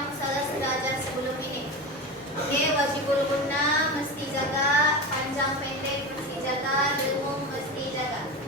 yang salah belajar sebelum ini. Oke, wajibul guna mesti jaga, panjang pendek mesti jaga, ilmu mesti jaga.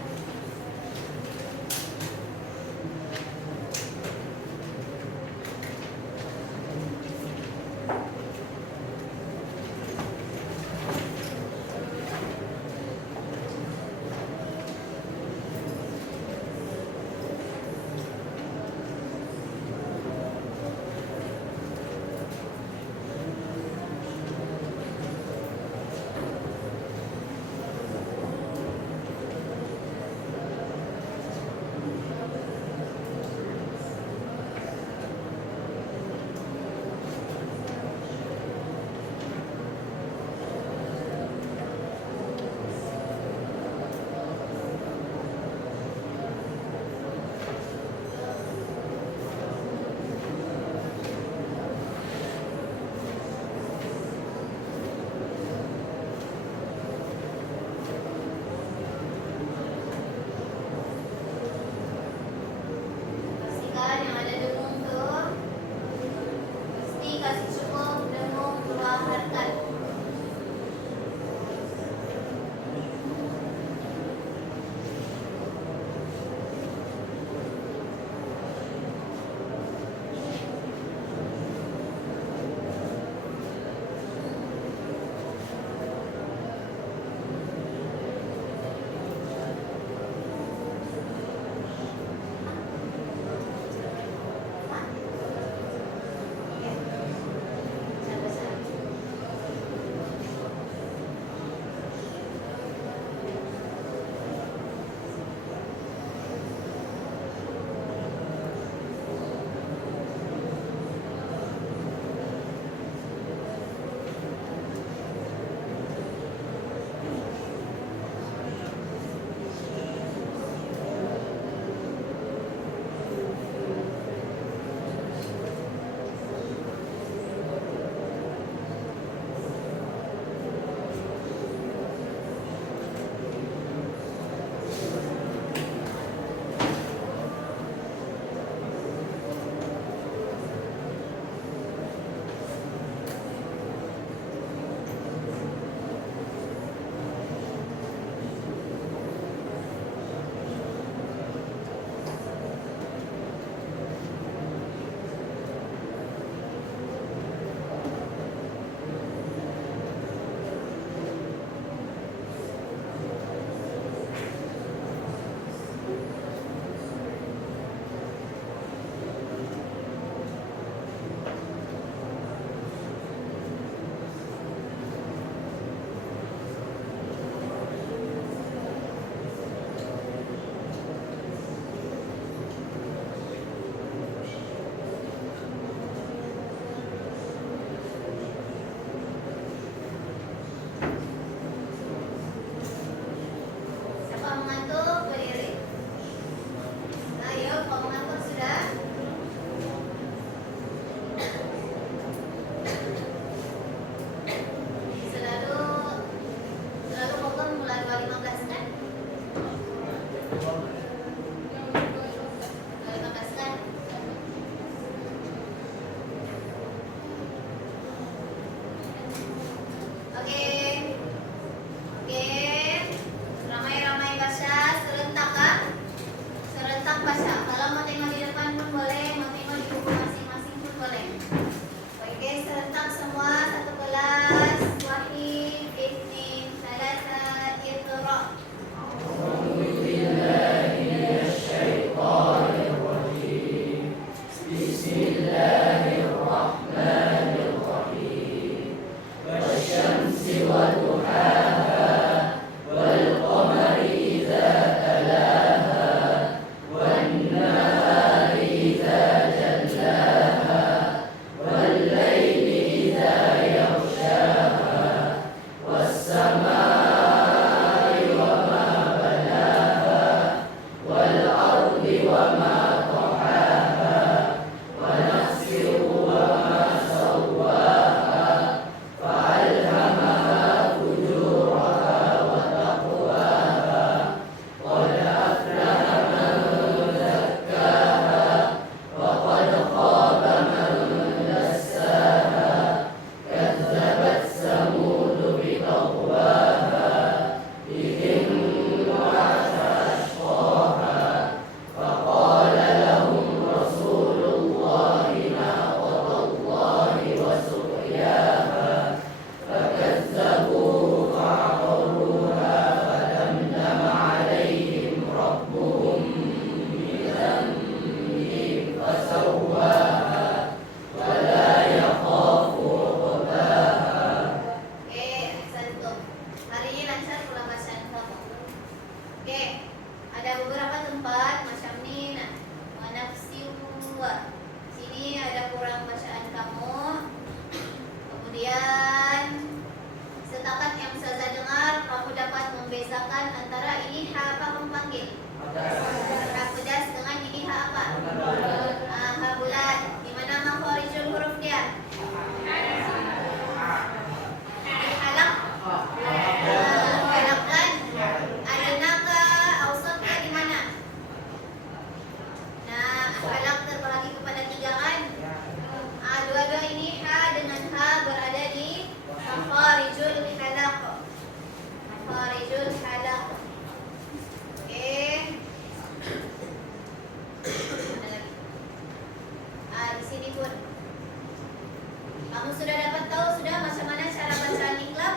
Kamu sudah dapat tahu sudah macam mana cara bacaan iqlab?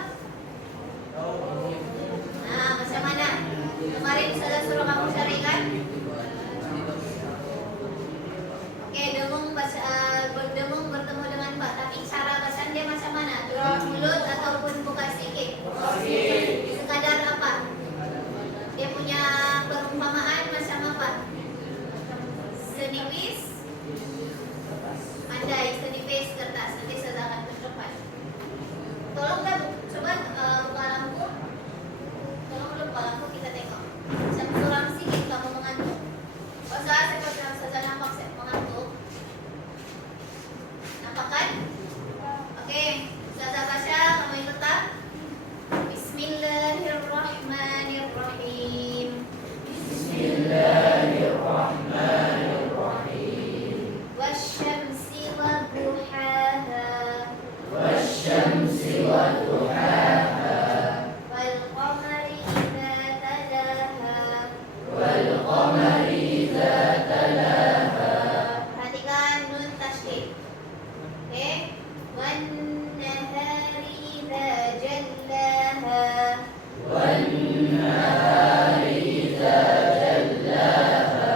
Nah, macam mana? Kemarin saya suruh kamu cari kan? Oke, dengung baca, berdengung bertemu dengan Pak, tapi cara bacaan dia macam mana? Keluar mulut ataupun buka sikit? Sekadar apa? Dia punya perumpamaan macam apa? Senipis? Andai senipis kertas. Nanti saya akan tunjukkan. Tolonglah coba buka lampu. Tolong buka lampu, kita tengok. Saya kurang sikit kamu mengantuk. Saya saja nampak saya mengantuk. Nampak kan? Oke, saya baca, kamu ikut tak? Bismillahirrahmanirrahim. Bismillahirrahmanirrahim. Wasyamsi wa duhaha. Wasyamsi wa duhaha. Wal qamari idza talaha. Wal qamari idza talaha. Perhatikan nun tasydid. Oke. Wan nahari idza jallaha. Wan nahari idza jallaha.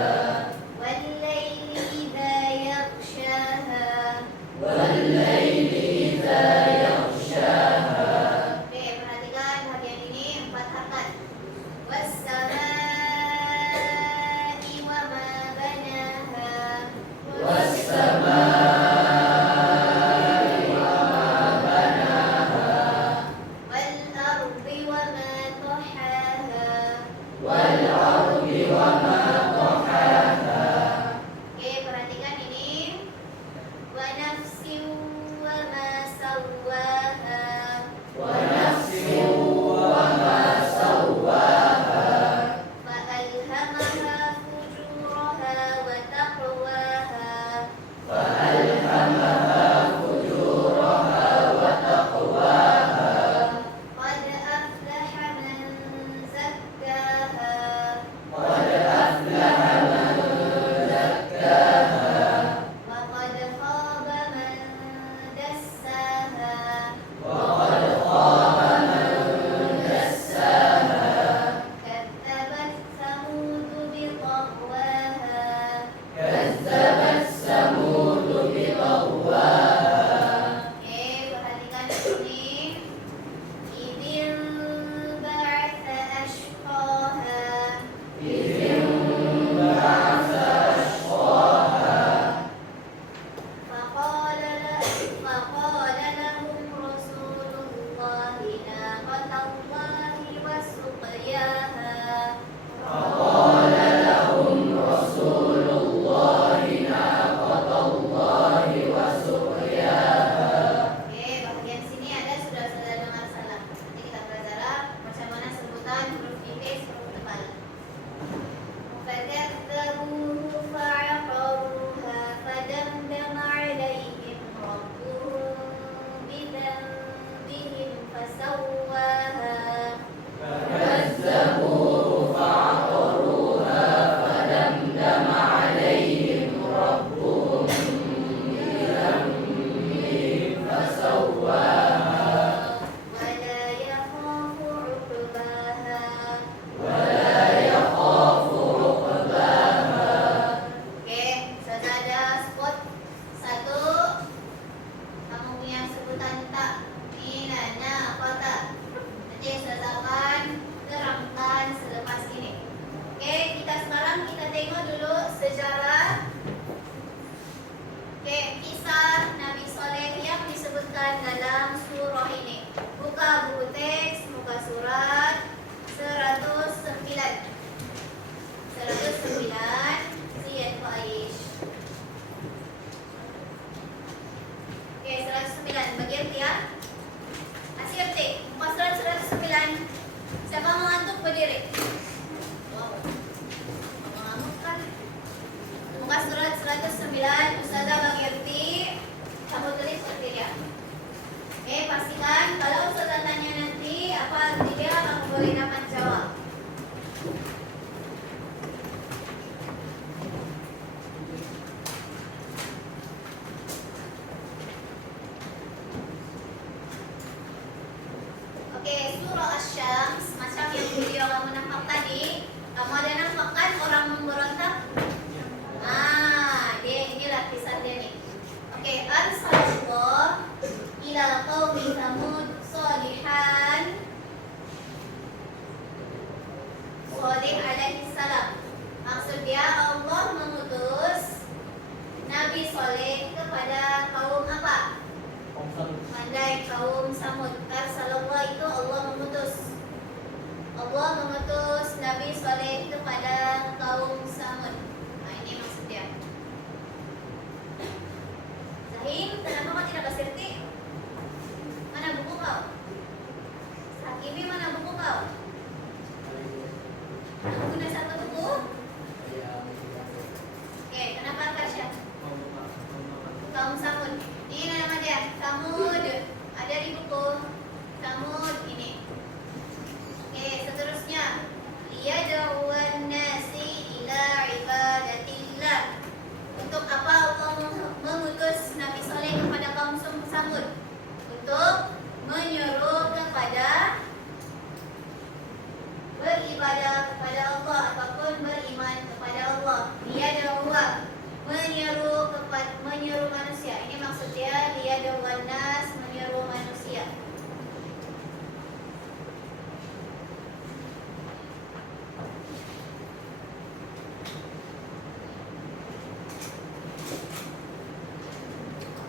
Wal laili idza yaghshaha. Wal laili idza yaghshaha. Oke, perhatikan bagian ini 4 harokat. Was-samaa'i wa ma banaha. Was samaa'i wa ma banaha. Wal ardi wa ma tahaha. Wal ardi wa ma tahaha. Oke, perhatikan ini. Wa nafsin wa ma sawwaha. Wa nafsin wa ma sawwaha. Fa alhamaha fujuraha wa taqwaha. Fa alhamaha fujuraha wa taqwaha. Qad aflaha man zakkaha. Qad aflaha man zakkaha. Wa qad khaba man dassaha. Wa qad khaba man dassaha. Kadzabat Thamud bi taqwaha. Kazzabat Samud bi taqwaha. Oke, perhatikan di sini. Idzin ba'atsa ashqaha. Idzin ba'atsa ashqaha. Faqala lahum Rasulullahi naqatallahi wa suqyaha. Faqala lahum Rasulullahi naqatallahi wa suqyaha. Oke, bagian sini ada sudah dengar salah. Nanti kita belajar macam mana sebutan huruf tipis, huruf tebal. فكذبوه فعقروها فدمدم عليهم ربهم بذنبهم فسواها. فكذبوه فعقروها فدمدم عليهم ربهم بذنبهم فسواها. ولا يخاف عقباها. ولا يخاف عقباها. Oke, sudah ada spot 1. Kamu punya sebutan tak? Nina, na, apa tak? Nanti saya akan terangkan selepas ini. Oke, sekarang kita tengok dulu sejarah. Oke, kisah Nabi Soleh yang disebutkan dalam surah ini. Buka buku teks, buka surat 109. 109 Ziyad Faiz. Oke, 109 bagian dia. Asyik tik, muka surat 109. Siapa mengantuk berdiri? Wow, mengantuk kan? Muka surat 109 Ustazah Bagirti. Kamu tulis seperti dia. Oke, pastikan kalau Ustazah tanya nanti apa arti dia, kamu boleh dapat jawab. Oke, surah Asy-Syams macam yang video kamu nampak tadi. Kamu ada nampakkan orang memberontak? Dia inilah kisah dia nih. Oke, arsalallah ila qaumi Tsamud shalihan Shalih alaihi salam. Maksud dia Allah mengutus Nabi Saleh kepada kaum apa? Mandai kaum Samud. Arsalallah itu Allah mengutus. Allah mengutus Nabi Saleh kepada kaum Samud. Nah, ini maksud dia. Zahim, kenapa kau tidak berserti? Mana buku kau? Hakimi, mana buku kau? Guna satu buku? Oke, kenapa Kasya? Kaum Samud. Ini nama dia, Samud. Ada di buku Samud ini. Oke, seterusnya. Liyad'uwan nasi ila ibadatillah. Untuk apa Allah mengutus Nabi Saleh kepada kaum Samud? Untuk menyuruh kepada beribadah kepada Allah ataupun beriman kepada Allah. Liyad'uwa, menyuruh manusia. Ini maksud dia liyad'uwan nas, menyuruh manusia.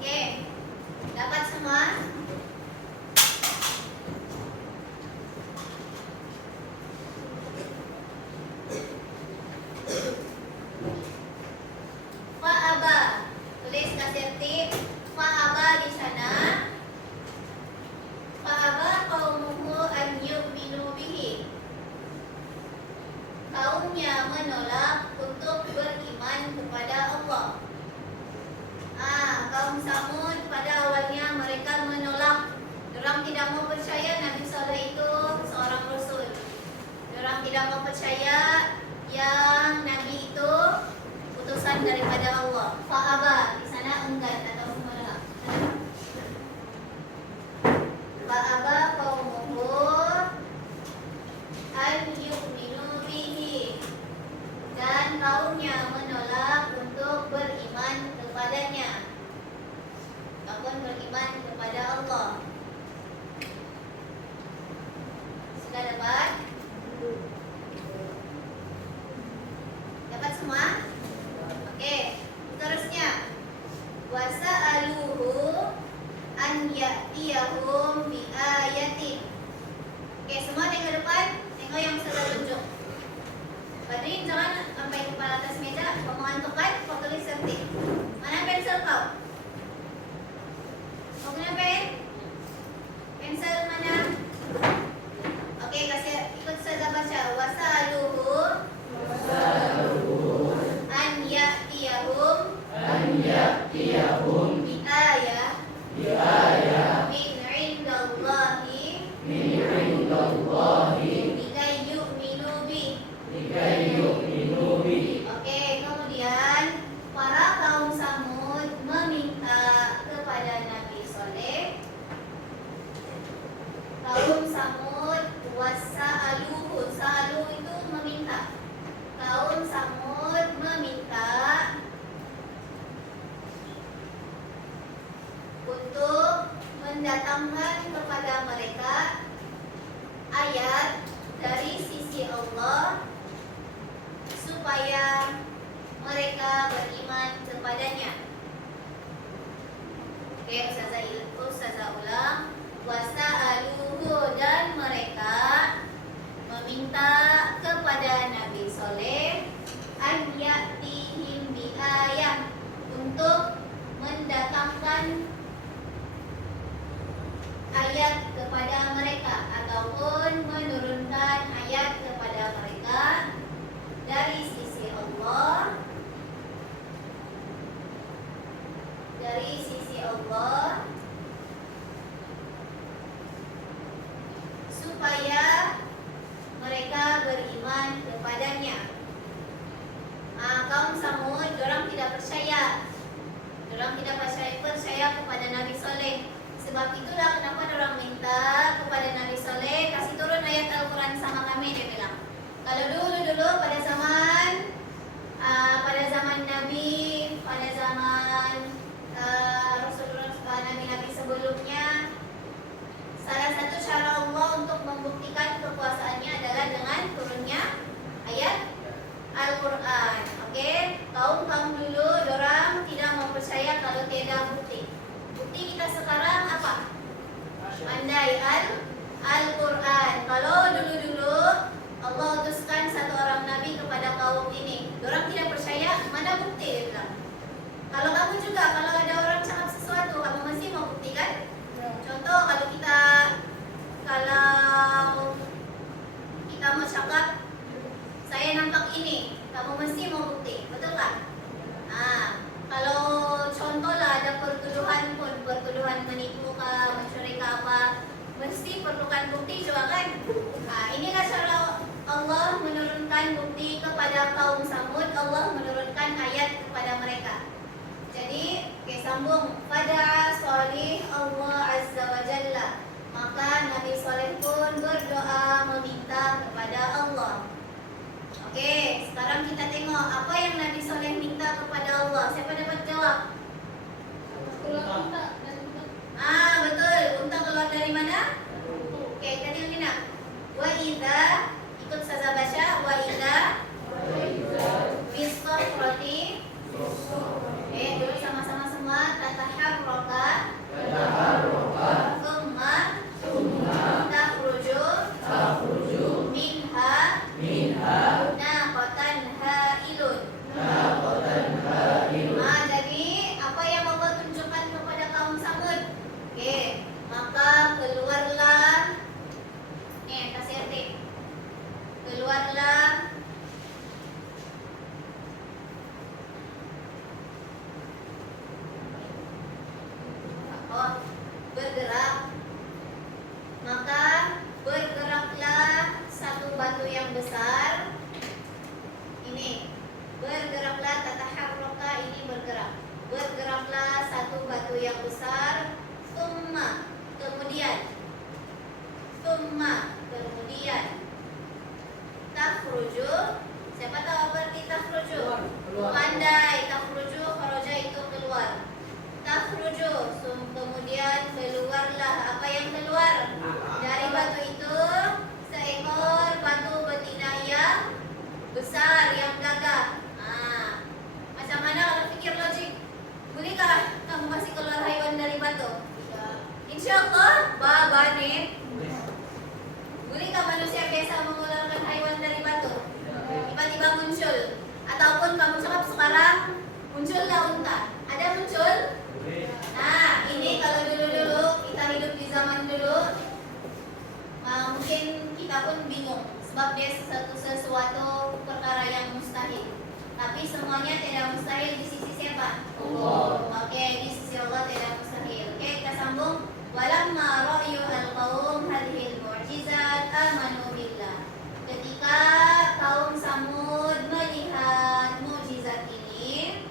Oke, dapat semua? Fa'aba, tulis kasih tip. Fa'aba di sana. Fa'aba qaumuhu an yu'minu bihi. Kaumnya menolak untuk beriman kepada Allah. Kaum Samud pada awalnya mereka menolak. Orang tidak mau percaya Nabi Saleh itu seorang rasul. Orang tidak mau percaya yang Nabi itu utusan daripada Allah. Fa'aba di sana enggan atau menolak. Fa'aba qaumuhu an yu'minu bihi. Dan kaumnya menolak untuk beriman kepadanya ataupun beriman kepada Allah. Sudah dapat? Dapat semua? Oke, terusnya wasa'aluhu an ya'tiyahum bi ayatin. Oke, semua tengok depan, tengok yang sudah tunjuk. Badrin, jangan sampai kepala atas meja. Kau mengantukkan, kau tulis nanti. Mana pensel kau? Kau guna pen? Pensel mana? Oke, kasih ikut saya baca. Wasa'aluhu an ya'tiyahum bi ayah min indallahi likai yu'minu bi. Oke, kemudian para kaum Samud meminta kepada Nabi Saleh. Kaum Samud wasa'aluhu, sa'alu itu meminta. Kaum Samud meminta untuk mendatangkan kepada mereka ayat dari sisi Allah supaya mereka beriman kepadanya. Oke, Ustazah ulang. Wasa'aluhu, dan mereka meminta kepada Nabi Saleh an ya'tihim bi ayat, untuk mendatangkan ayat kepada mereka ataupun menurunkan ayat kepada mereka dari sisi Allah, supaya mereka beriman kepadanya. Kaum Samud, orang tidak percaya. Orang tidak percaya kepada Nabi Saleh. Sebab itulah kenapa orang minta kepada Nabi Saleh Kalau dulu pada zaman Nabi, pada zaman Rasulullah, Nabi-Nabi sebelumnya, salah satu cara Allah untuk membuktikan kekuasaannya adalah dengan turunnya ayat Al-Quran. Oke, kaum dulu dorang tidak mau percaya kalau tiada bukti. Bukti kita sekarang apa? Pandai Al-Quran. Kalau dulu Allah utuskan satu orang nabi kepada kaum ini, dorang tidak percaya, mana bukti dia bilang. Kalau kamu juga, kalau ada orang cakap sesuatu, kamu mesti mau buktikan. Contoh kalau kita mau cakap, saya nampak ini, kamu mesti mau bukti, betul kan? Kalau contoh lah ada pertuduhan menipu kah, mencuri kah apa, mesti perlukan bukti juga kan? Inilah cara Allah menurunkan bukti kepada kaum Samud. Allah menurunkan ayat kepada mereka. Jadi, sambung pada Salih Allah Azza wa Jalla. Maka Nabi Saleh pun berdoa meminta kepada Allah. Oke, sekarang kita tengok apa yang Nabi Saleh minta kepada Allah. Siapa dapat jawab? Unta. Betul. Unta keluar dari mana? Oke, kita tengok ini. Wa idza, ikut saja baca. Wa idza bisafrati. Dulu sama-sama semua. Tataharraka. Thumma takhruju minha naqatan hailun. Jadi apa yang Allah tunjukkan kepada kaum Samud? Oke, maka keluarlah. Kasih arti. Keluarlah bergerak. Maka bergeraklah satu batu yang besar. Ini bergeraklah, tataharraka, ini bergerak. Bergeraklah satu batu yang besar. Kemudian takhruju. Siapa tahu apa arti takhruju? Keluar. Pandai. Takhruju, kharaja itu keluar. Takhruju, kemudian keluarlah. Apa yang keluar? Dari batu itu seekor batu betina yang besar, yang gagah. Macam mana kalau fikir logik? Bolehkah kamu masih keluar haiwan dari batu? InsyaAllah, babane. Bolehkah manusia biasa mengeluarkan haiwan dari batu? Tiba-tiba muncul. Ataupun kamu cakap sekarang, muncullah unta. Ada muncul? Ini kalau dulu kita hidup di zaman dulu, mungkin kita pun bingung sebab dia sesuatu perkara yang mustahil. Tapi semuanya tidak mustahil di sisi siapa? Allah. Oke, di sisi Allah tidak mustahil. Oke, kita sambung. Walamma ra'yu al-qaum hadhil mu'jizat amanu billah. Ketika kaum Samud melihat mukjizat ini,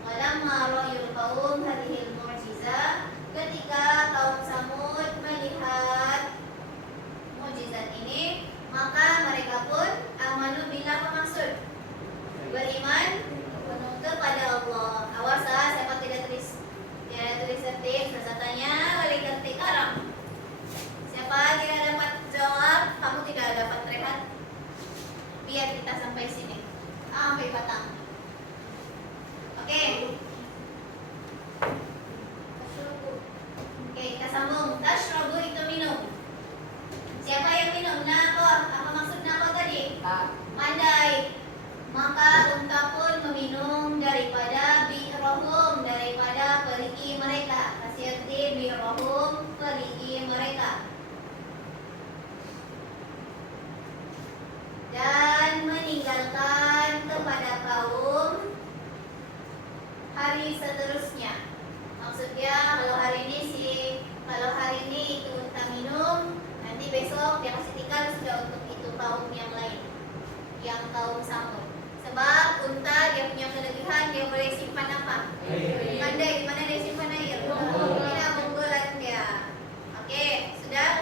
walamma ra'yu al-qaum hadhil mu'jizat, ketika kaum Samud melihat mukjizat ini, maka mereka pun amanu billah. Apa maksud? Beriman kepada Allah. Awas siapa tidak tulis tertib, saya tanya balik ketik karam. Siapa tidak dapat jawab, kamu tidak dapat rehat. Biar kita sampai sini, sampai batang. Oke. Kita sambung. Tashrabu itu minum. Siapa yang minum? Apa maksudnya apa tadi? Pandai. Maka unta pun meminum daripada bi'rohum, daripada perigi mereka. Kasih arti bi'rohum, perigi mereka. Dan meninggalkan kepada kaum hari seterusnya. Maksudnya kalau hari ini itu unta minum, nanti besok dia kasih tikar sudah untuk itu kaum yang lain, yang kaum Samud. Sebab unta dia punya kelebihan, dia boleh simpan apa? Pandai. Di mana dia simpan air? Tidak bonggolan dia. Oke, sudah?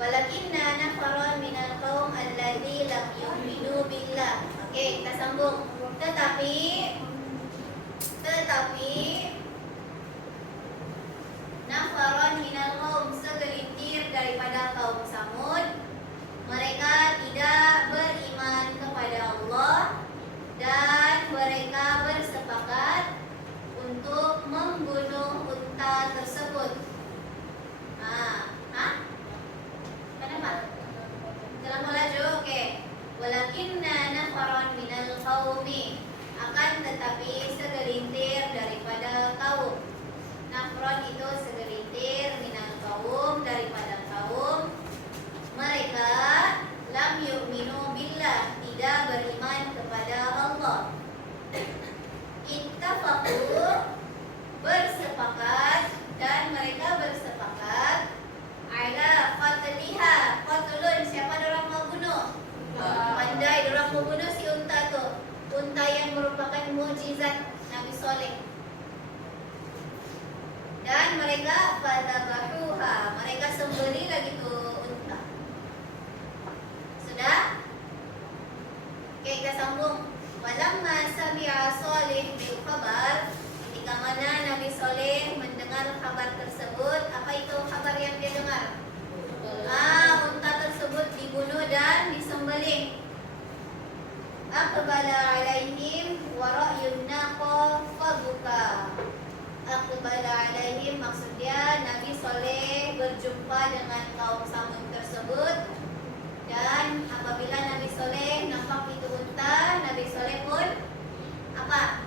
Walakinna nafaron minal qaum alladzi lam yu'minu billah. Oke, kita sambung. Tetapi nafaron minal qaum, segelintir daripada kaum Samud, mereka tidak beriman kepada Allah dan mereka bersepakat untuk membunuh unta tersebut. Kenapa? Dalam melaju, oke. Walakinna nafaron minal qaumi, akan tetapi segelintir daripada kaum. Nafron itu segelintir, minal kaum daripada kaum. Mereka lam yu'minu billah, tidak beriman kepada Allah. Ittafaqu, bersepakat, dan mereka bersepakat ala qatliha. Qatlun, siapa dorang mau bunuh? Pandai dorang mau bunuh si unta tu. Unta yang merupakan mukjizat Nabi Soleh. Dan mereka fadzabahuha, mereka sembelih lagi tu unta. Sudah? Oke, kita sambung. Walamma sami'a Salih bil khabar, ketika mana Nabi Soleh mendengar kabar tersebut. Apa itu kabar yang dia dengar? Unta tersebut dibunuh dan disembelih. Aqbala alaihim wa ra'yun naqa fabuka. Aqbala alaihim, maksudnya Nabi Soleh berjumpa dengan kaum Samud tersebut, dan apabila Nabi Soleh nampak itu unta, Nabi Soleh pun apa?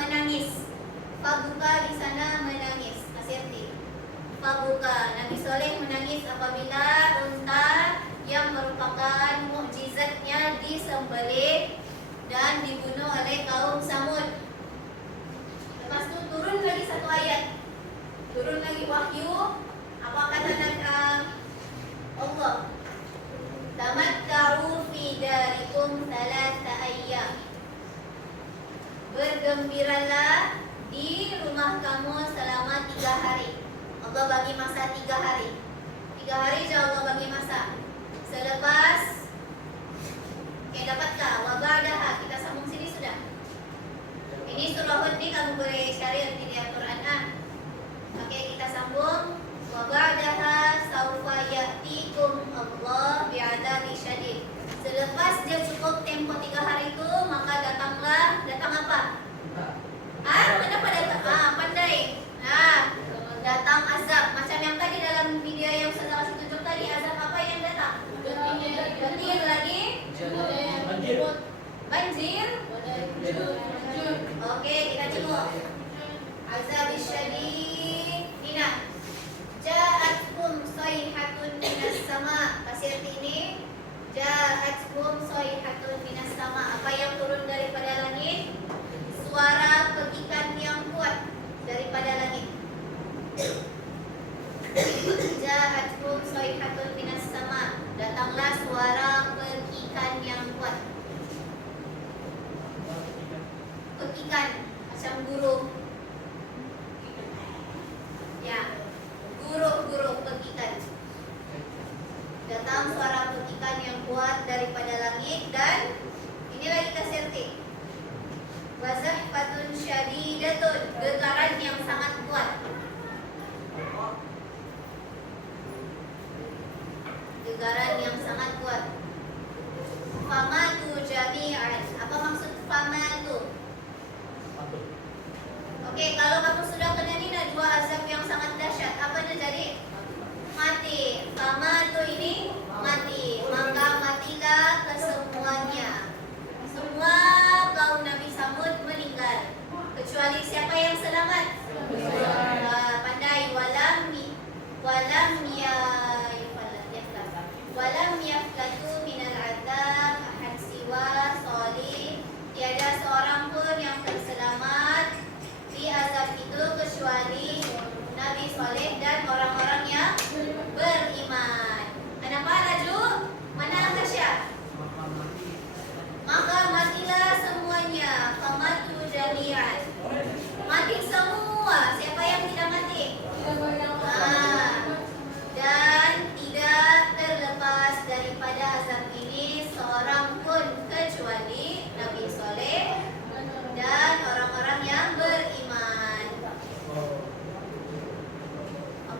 Menangis. Fabuka di sana menangis. Kasih Fabuka, Nabi Soleh menangis apabila unta yang merupakan mukjizatnya disembelih dan dibunuh oleh kaum Samud. Lepas itu turun lagi satu ayat, turun lagi wahyu. Apa kata Allah? Tamatta'u fi darikum thalatha ayyam, bergembiralah di rumah kamu selama 3 hari. Allah bagi masa 3 hari. 3 hari je Allah bagi masa. Selepas, oke, dapatkah? Wa ba'daha, kita sambung sini sudah. Ini surah Hud ni kamu boleh cari nanti di Al-Quran. Oke, kita sambung. Wa ba'daha sawfa ya'tikum Allah bi'adabi syadid. Selepas dia cukup tempoh 3 hari itu, maka datang apa? Kenapa datang? Pandai. Datang azab. Macam yang tadi dalam video yang saya kasih tunjuk tadi, azab apa yang datang? Banjir lagi. Banjir. Oke, kita tengok. Azab syadid. Nina. Ja'atkum sayhatun minas sama. Kasih arti ini. Ja'atkum sayhatun minas sama. Apa yang turun daripada langit? Suara pekikan yang kuat daripada langit. Ja'atkum sayhatun minas sama. Datanglah suara pekikan yang kuat. Pekikan macam guruh. Ya, guruh pekikan. Datang suara pekikan yang kuat daripada langit, dan ini lagi kasirti. Wazahfatun syadidatun, getaran yang sangat kuat. Getaran yang sangat kuat. Famatu jami'an. Apa maksud famatu? Oke, kalau kamu sudah kena ni ada 2 azab yang sangat dahsyat. Apa yang jadi? Mati. Famatu ini mati. Maka matilah kesemuanya. Semua kaum Nabi Samud meninggal, kecuali siapa yang selamat? Pandai. Walam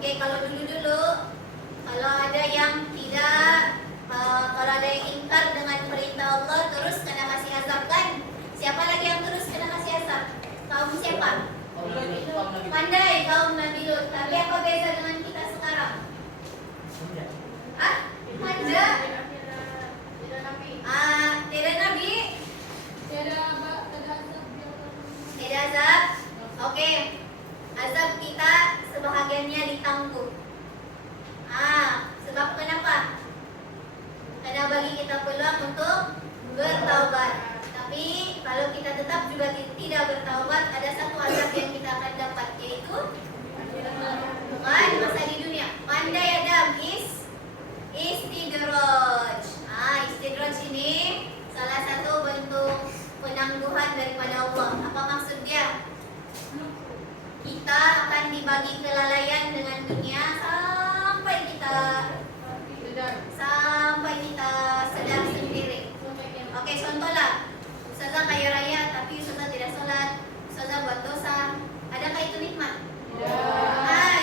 Oke, kalau dulu kalau ada yang tidak kalau ada yang ingkar dengan perintah Allah terus kena kasih azab kan? Siapa lagi yang terus kena kasih azab? Kaum siapa? Pandai kaum Nabi Lut. Tapi apa beza dengan kita sekarang? Manja? Tidak Nabi? Tidak azab? Oke. Azab kita sebahagiannya ditanggung. Sebab kenapa? Karena bagi kita peluang untuk bertaubat. Tapi kalau kita tetap juga tidak bertaubat, ada satu azab yang kita akan dapat, yaitu bukan masa di dunia. Pandai Adam istidraj. Istidraj ini salah satu bentuk penangguhan daripada Allah. Apa maksud dia? Kita akan dibagi kelalaian dengan dunia sampai kita sedar sendiri. Oke, contohlah Ustazah kaya raya tapi Ustazah tidak sholat, Ustazah buat dosa. Adakah itu nikmat?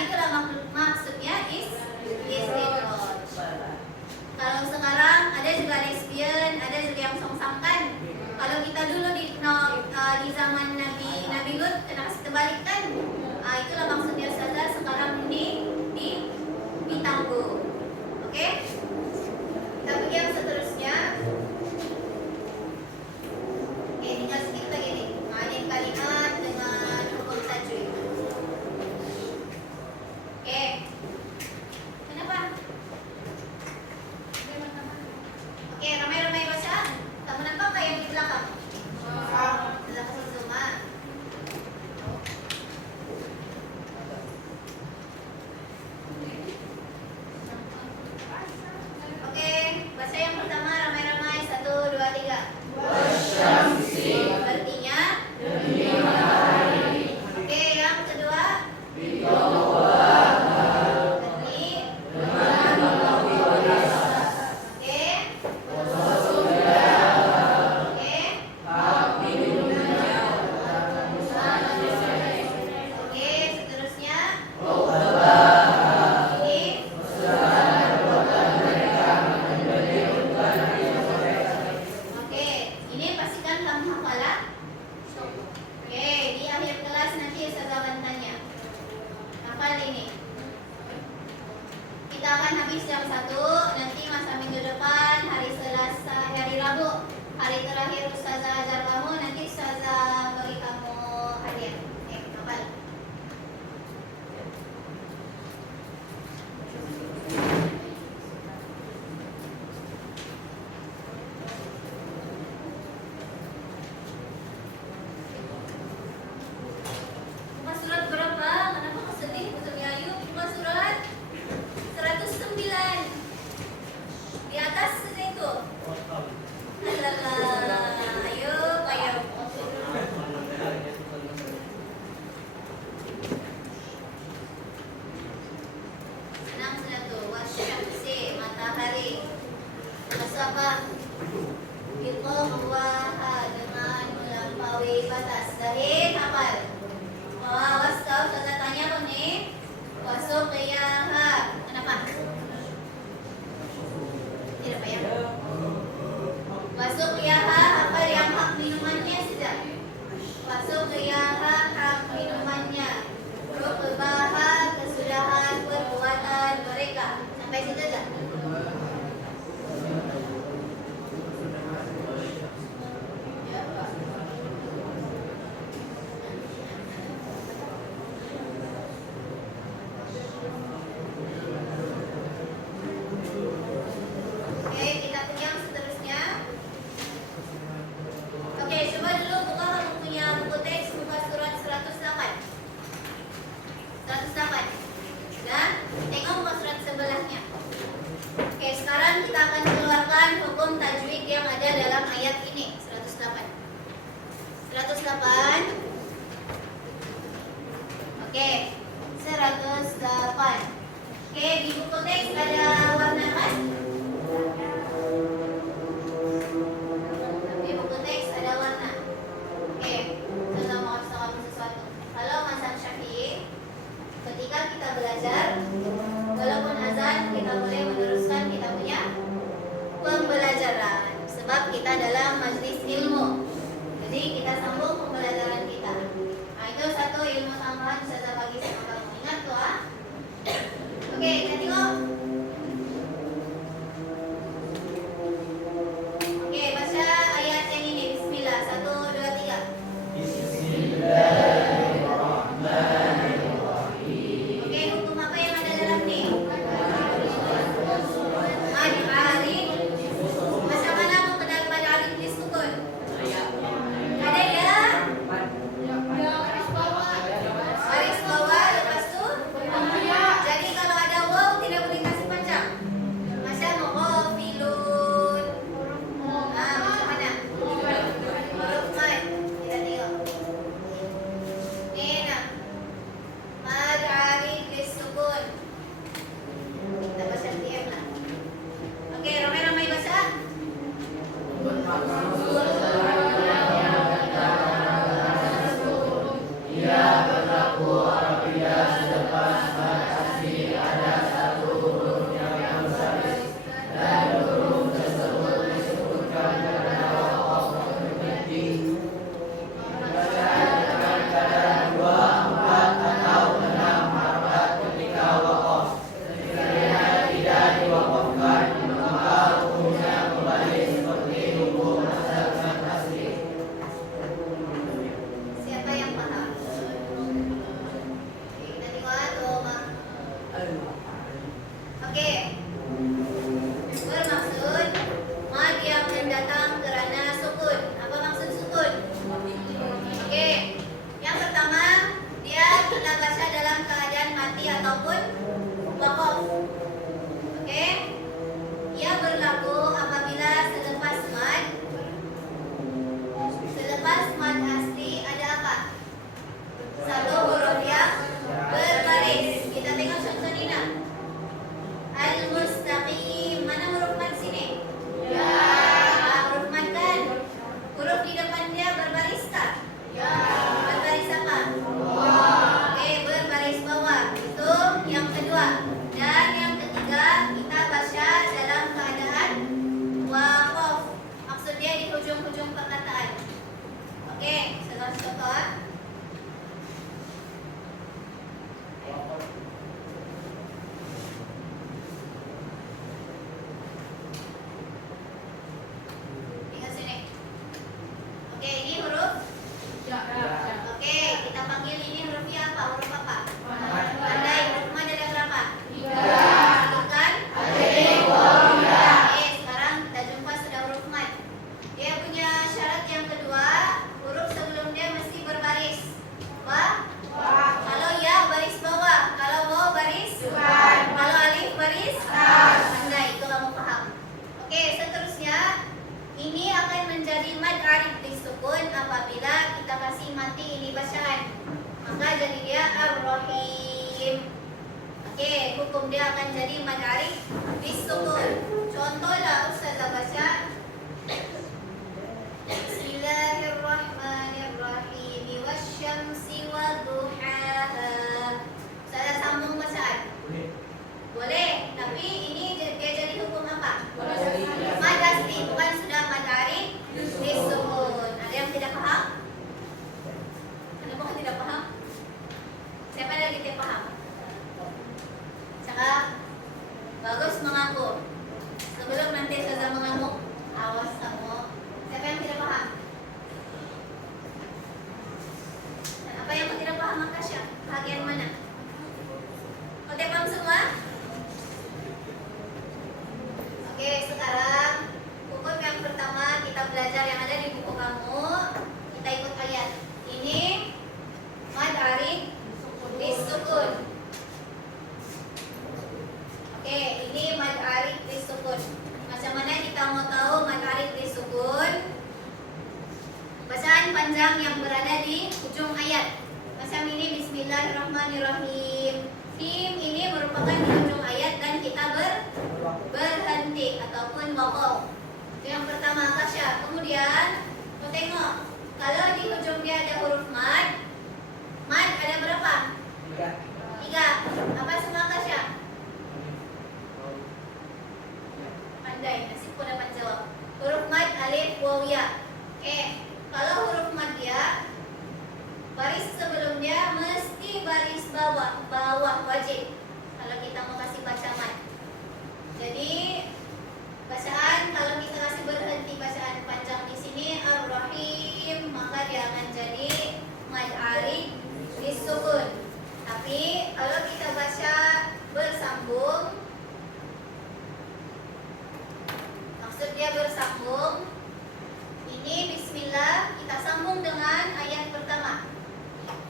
Itulah maksudnya istidraj. Kalau sekarang ada juga lesbian, ada juga yang songsangkan. Kalau kita dulu di zaman Nabi Lut kena kasih terbalik kan? Itulah maksudnya Ustazah sekarang ini ditanggung. Oke? Kita pergi yang seterusnya. Oke, tinggal sedikit lagi nih. Ini kalimat dengan hukum tajwid. Oke. Kenapa? Oke, ramai-ramai baca. Kamu nampak nggak yang di belakang? Belakang semua. Oke, baca yang pertama ramai-ramai. 1, 2, 3. Wasyamsi Artinya demi matahari oke, yang kedua bidawwaha berarti dengan melukis oke, wasasudaha oke, hak minumnya oke, seterusnya wawabaha ini sedangkan perbuatan mereka menyebutkan oke, ini pastikan kamu hafalan. Oke, di akhir kelas nanti Ustazah akan tanya. Hafal ini. Kita akan habis jam 1, nanti masa minggu depan hari Selasa, hari Rabu. Hari terakhir Ustazah ajar kamu, nanti Ustazah bagi kamu hadiah. Oke, hafal. Buka surat berapa? Kenapa kau sedih? Putri Ayu, buka surat 109. Di atas itu. Alah, ayo. Senang sudah tuh. Wasyamsi, matahari. Maksud apa? Bidawwaha dengan melampaui batas. Zahid hafal. Awas kau, Ustazah tanya kau nih. Wasuqiyaha. Kenapa? Tidak payah. Wasuqiyaha hafal yang hak minumannya sudah. Wasuqiyaha hak minumannya. Rukbaha kesudahan perbuatan mereka. Sampai situ aja. kita dalam majelis ilmu. Jadi kita sambung pembelajaran kita. Nah, itu satu ilmu tambahan saya bagi sama kamu. Ingat tuh ah. Oke, kita tengok. Oke, baca ayat yang ini. Bismillah. 1, 2, 3. Bismillahirrahmanirrahim. Oke, hukum apa yang ada dalam nih? Mad alif. Macam mana mau kenal mad alif di sukun? Ada ya? Baris bawah, lepas tu. Jadi kalau ada waw tidak boleh kasih panjang. Macam ghafilun. Macam mana? Huruf mad. Kita tengok. Ni nak. Mad alif bis sukun. Kita baca TM lah. Okey, ramai-ramai baca. Ia berlaku apabila selepas mad asli ada satu huruf yang berbaris dan huruf tersebut disebutkan karena wakof berhenti. Bacaan dengan kadar 2, 4 atau 6 harakat ketika wakof. Sekiranya tidak diwakofkan, maka hukumnya kembali seperti hukum asal mad asli. Siapa yang paham? Okey, kita tengok tu, Mak. Okey. Bermaksud mad yang mendatang kerana sukun. Apa maksud sukun? Okey. Yang pertama, dia kita baca dalam keadaan mati ataupun waqaf. Okey. Ia berlaku apabila selepas mad asli ada apa? Satu huruf yang berbaris. Kita tengok contoh ni nak. Al-mustaqim. Mana huruf mad sini? Ya. Huruf mad kan? Huruf di depan dia berbaris tak? Ya. Berbaris apa? Bawah. Okey, berbaris bawah. Itu yang kedua. Dan yang ketiga, kita baca dalam keadaan waqaf. Maksud dia di hujung-hujung perkataan. Okey, saya kasih contoh ah. Tengok sini. Okey, ini huruf. Okey, kita panggil ini hurufnya apa? Huruf apa? Pandai. Huruf mad ada berapa? 3. Sebutkan. Okey, sekarang kita jumpa sudah huruf mad. Dia punya syarat yang kedua, huruf sebelum dia mesti berbaris. Apa? Kalau ya baris bawah, kalau waw baris depan, kalau alif baris atas. Pandai, itu kamu paham. Okey, seterusnya ini akan menjadi mad alif disukun apabila kita kasih mati ini bacaan. Maka jadi dia ar-rahim. Okey, hukum dia akan jadi mad alif disukun. Contohlah ustazah baca. Bismillahirrahmanirrahim. Wasyamsi wadduhaha. Saya sambung bacaan. Boleh, tapi ini dia jadi hukum apa? Mad asli, bukan sudah mad alif disukun. Ada yang tidak paham? Kenapa tidak paham? Siapa lagi tidak paham? Cakap bagus mengaku. Sebelum nanti saya mengamuk, awas kamu. Siapa yang tidak paham? Dan apa yang tidak paham Akasha? Bahagian mana? Oke, paham semua? Oke, sekarang hukum yang pertama kita belajar yang ada di buku kamu. Kita ikut ayat. Ini mad alif disukun. Oke, ini mad alif disukun. Macam mana kita mau tahu mad alif disukun? Bacaan panjang yang berada di ujung ayat. Macam ini, Bismillahirrahmanirrahim. Him ini merupakan di ujung ayat dan kita berhenti ataupun waqaf. Itu yang pertama Akasha. Kemudian mau tengok, kalau di ujung dia ada huruf mad. Mad ada berapa? 3. Apa semua Akasha? Pandai, nasib pun dapat jawab. Huruf mad alif bersambung. Ini bismillah kita sambung dengan ayat pertama.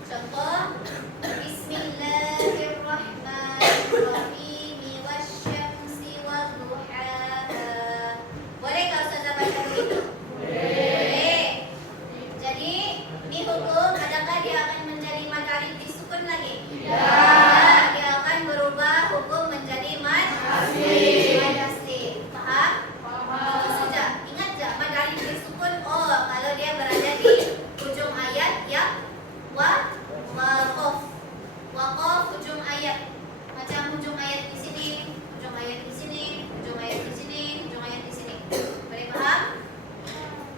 Contoh, Bismillahirrahmanirrahim wasyamsi wadduhaha. Boleh nggak Ustazah baca begitu? Boleh. Jadi ini hukum, adakah dia akan menjadi mad alif disukun lagi? Tidak. Dia akan berubah hukum menjadi mad asli. Mad asli. Paham? Itu saja. Ingat ya, mad alif disukun. Oh, kalau dia berada di ujung ayat yang waqaf ujung ayat. Macam ujung ayat di sini, ujung ayat di sini, ujung ayat di sini, ujung ayat di sini. Boleh paham?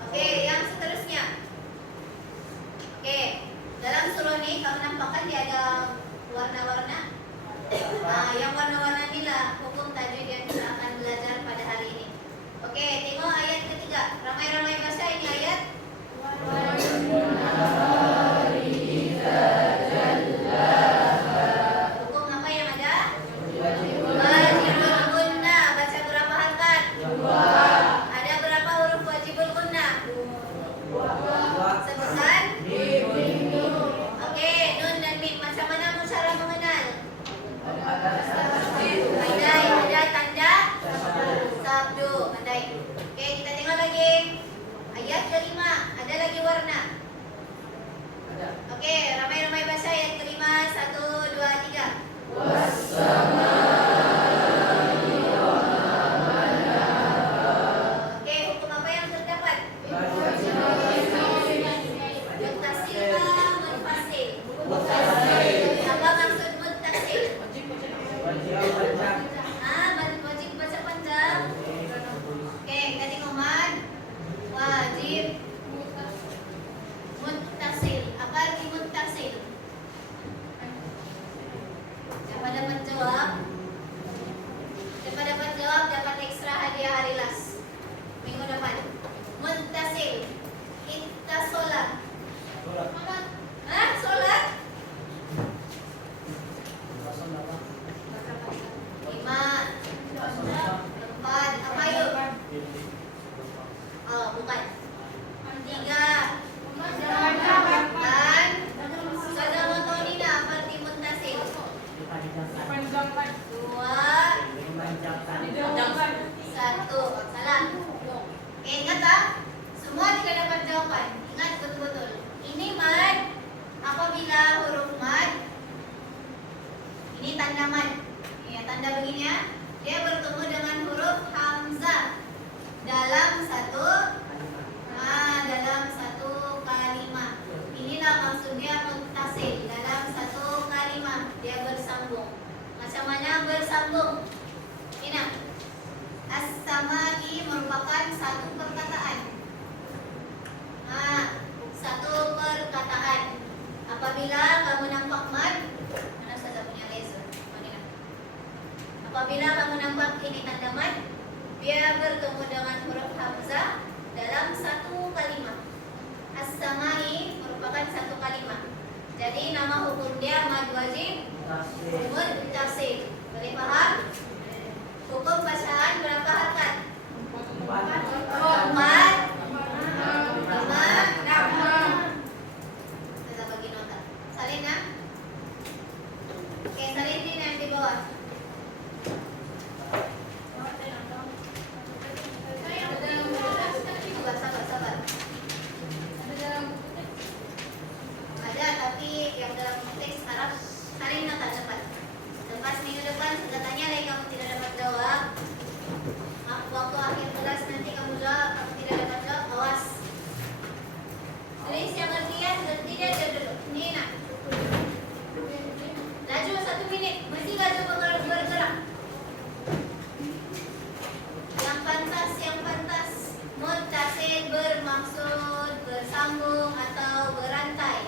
Oke, yang seterusnya. Oke, dalam surah ini kamu nampakkan dia ada warna-warna. Nah, yang warna-warna inilah hukum tajwid yang kita akan belajar pada hari ini. Oke, tengok ayat ketiga. Ramai-ramai baca ini ayat. Hukum apa yang ada? Wajibul gunnah. Baca berapa harakat? Ada berapa huruf wajibul gunnah? Sebutkan. Oke, nun dan mim. Macam mana cara mengenal? Pandai, ada tanda sabdu. Pandai. Oke, kita tengok lagi. Ayat kelima. Ada lagi warna. Oke, ramai-ramai baca ayat kelima. 1, 2, 3. Oke, hukum apa yang terdapat? Muttasil kah munfasil? Apa maksud muttasil? Wajib baca panjang. Oke, kita tengok mad. Wajib muttasil. Apa arti muttasil? Siapa dapat jawab? Siapa dapat jawab dapat ekstra hadiah hari las minggu depan. Muttasil. Ittasola. Hah? Solat? 5, 4, apa yuk? Oh, bukan. 3. Dan Ustazah Motonina apa arti muttasil? 2, 1. Salah. Oke, ingat tak? Semua tidak dapat jawaban. Ingat betul-betul. Ini mad. Apabila huruf mad, ini tanda mad. Ya, tanda begini ya. Dia bertemu dengan huruf hamzah dalam satu kalimat. Inilah maksudnya muttasil. Dalam satu kalimat dia bersambung. Macam mana bersambung? Ini as-samai merupakan satu perkataan. Satu perkataan. Apabila kamu nampak mad, mana saja punya laser? Mana? Apabila kamu nampak ini tanda mad, dia bertemu dengan huruf hamzah dalam satu kalimat. As-samai merupakan satu kalimat. Jadi nama hukum dia mad wajib muttasil. Boleh paham? Hukum bacaan berapa harakat? 4, 5, 6. Kita bagi nota. Salin ya? Oke, salin ini yang di bawah. Sabar. Ada, tapi yang dalam teks harap salin nota cepat. Lepas minggu depan sudah tanya lagi kamu tidak dapat jawab. Waktu akhir kelas nanti kamu jawab, kamu tidak dapat jawab, awas. Tulis yang artian berhenti aja dulu. Ini nak. Laju 1 menit, mesti laju bergerak. Yang pantas. Muttasil bermaksud bersambung atau berantai.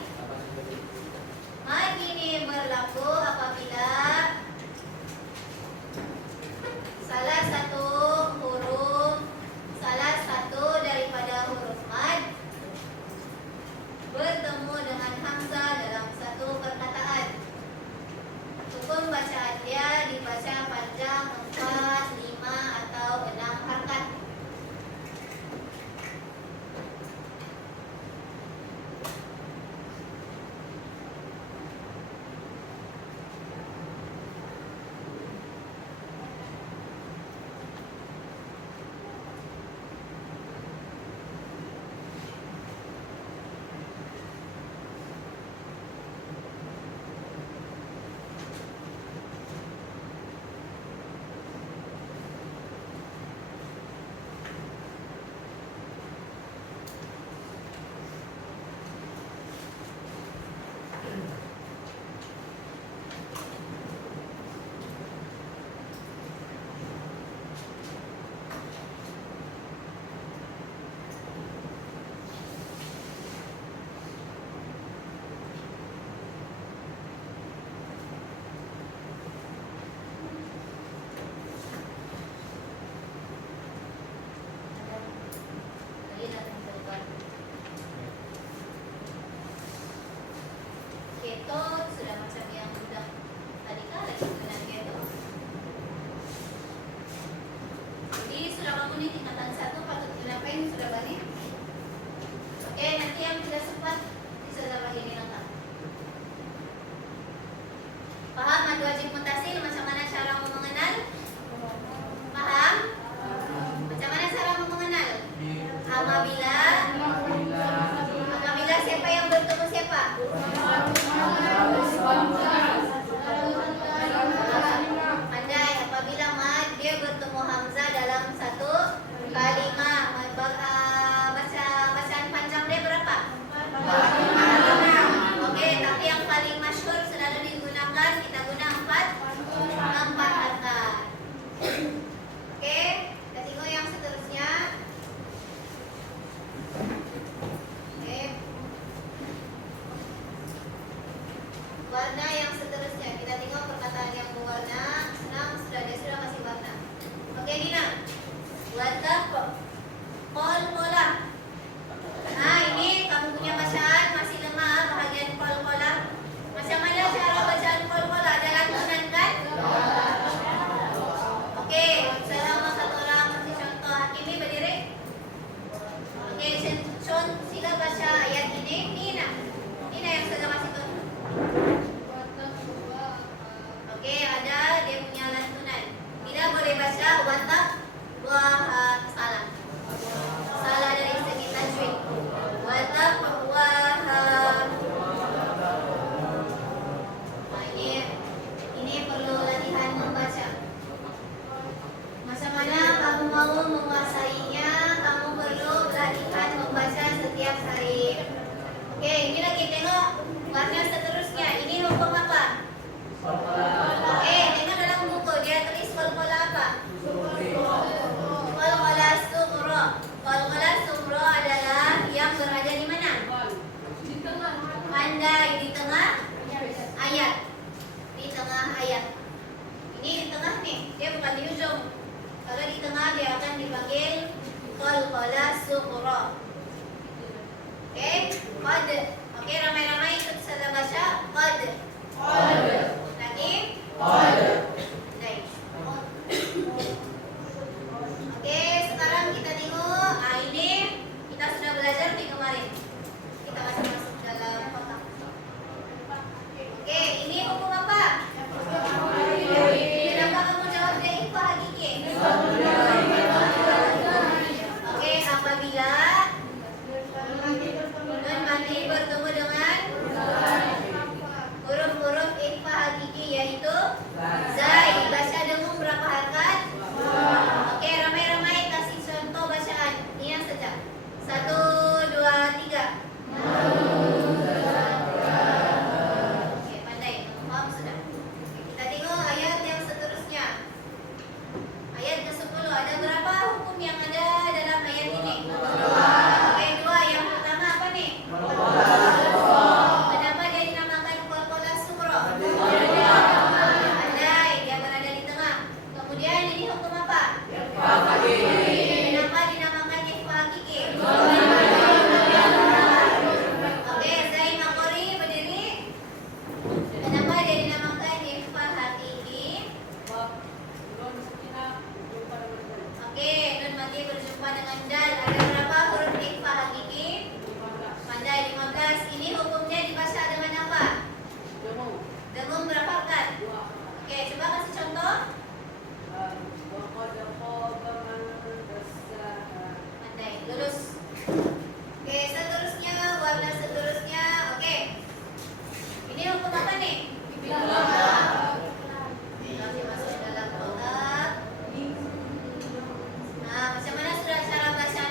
Mad ini berlaku apabila salah satu daripada huruf mad bertemu dengan hamzah dalam satu perkataan. Hukum bacaan dia dibaca panjang 4, 5 atau 6 harakat. yang akan dipanggil qalqalah sughra. Oke, qad. Oke, ramai-ramai ikut saya baca qad. Lagi? Baik. Oke, sekarang kita tengok. Ini kita sudah belajar di kemarin. Kita masih masuk dalam kotak. Oke, ini hukum apa? Kenapa kamu jawab dari ikhfa hakiki? Oke, apabila nun mati bertemu dengan huruf-huruf ikhfa hakiki yaitu zai. Baca dengung berapa harakat? Oke, ramai-ramai kasih contoh bacaan. Niat saja. 1, 2, 3. Oke, pandai. Paham sudah? Kita tengok ayat yang seterusnya. Ayat ke-10. Ada berapa hukum yang ada dalam ayat ini? Oke, 2. Yang pertama apa nih? Kenapa dia dinamakan qalqalah sughra? Pandai, dia berada di tengah. Kemudian ini hukum apa? Kenapa dinamakan ikhfa hakiki? Oke, Zain Makori berdiri. Kenapa dia dinamakan ikhfa hakiki? Oke, nun mati berjumpa dengan dal. Ada berapa huruf ikhfa hakiki? Pandai, 15. Ini hukumnya dibaca dengan apa? Dengung berapa harakat? Oke, coba kasih contoh. Pandai, lurus. Oke, seterusnya, warna seterusnya. Oke. Ini hukum apa nih? Masih masuk dalam kotak. Nah, macam mana sudah cara bacaan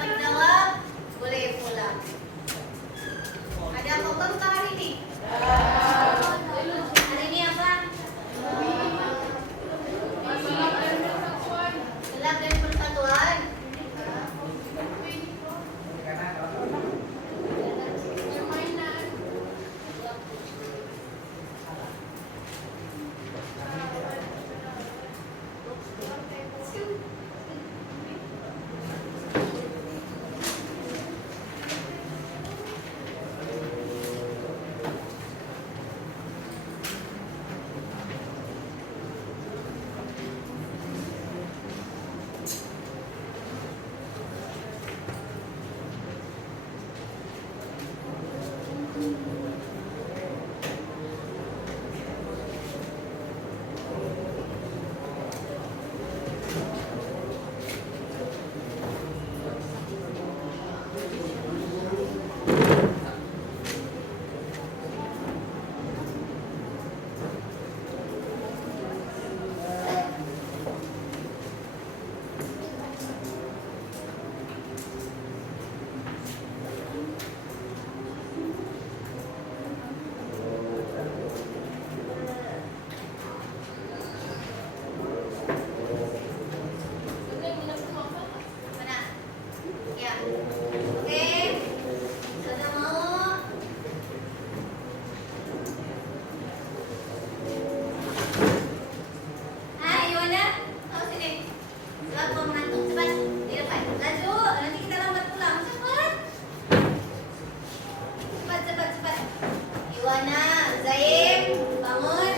menjawab, boleh pulang. Ada komentar hari ini? Hari ini apa? Gelap dan persatuan. Mana? Ya. Oke. Sudah mau? Hai, Iwana. Kau sini. Siap, kau mengantuk. Cepat. Di depan. Laju. Nanti kita lambat pulang. Cepat. Cepat, cepat, cepat. Iwana, Zaim, bangun.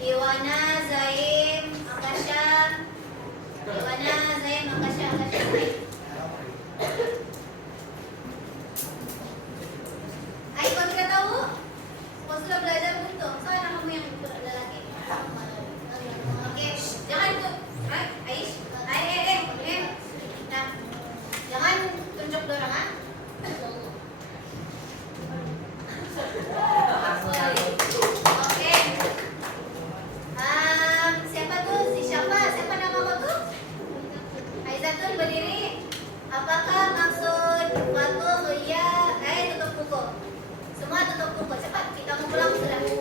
Iwana, Zaim, Akasha. Iwana, Zaim, Akasha, Akasha. Ay, kau tidak tahu? Kau sudah belajar berhitung. Soalnya namamu yang lelaki. Oke, jangan tuh. Aish. Nah, jangan tunjuk dorong, ah. Oke. Siapa tuh? Siapa? Siapa nama kau tuh? Aizatun berdiri. Apakah maksud waktu tutup buku? Semua tutup buku. Cepat, kita mau pulang sudah.